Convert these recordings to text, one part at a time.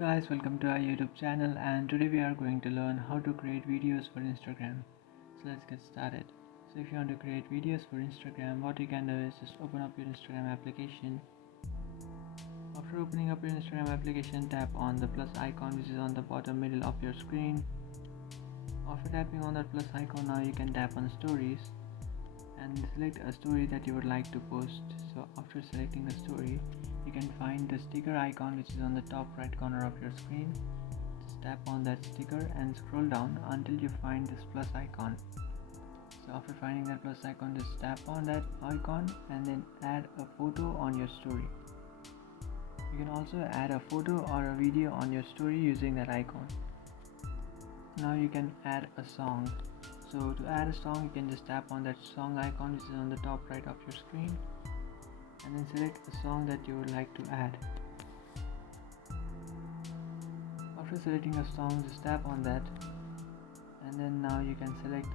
Guys, welcome to our YouTube channel, and today we are going to learn how to create videos for Instagram. So let's get started. So if you want to create videos for Instagram, what you can do is just open up your Instagram application. After opening up your Instagram application, tap on the plus icon which is on the bottom middle of your screen. After tapping on that plus icon, now you can tap on stories and select a story that you would like to post. So after selecting a story, you can find the sticker icon which is on the top right corner of your screen. Just tap on that sticker and scroll down until you find this plus icon. So after finding that plus icon, just tap on that icon and then add a photo on your story. You can also add a photo or a video on your story using that icon. Now you can add a song. So to add a song, you can just tap on that song icon which is on the top right of your screen and then select a song that you would like to add. After selecting a song, just tap on that and then now you can select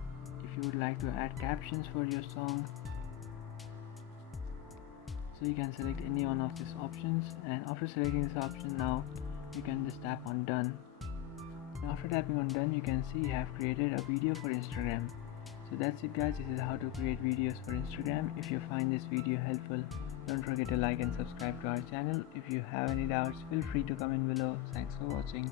if you would like to add captions for your song. So you can select any one of these options, and after selecting this option, now you can just tap on done. After tapping on done, you can see you have created a video for Instagram. So that's it guys, this is how to create videos for Instagram. If you find this video helpful, don't forget to like and subscribe to our channel. If you have any doubts, feel free to comment below. Thanks for watching.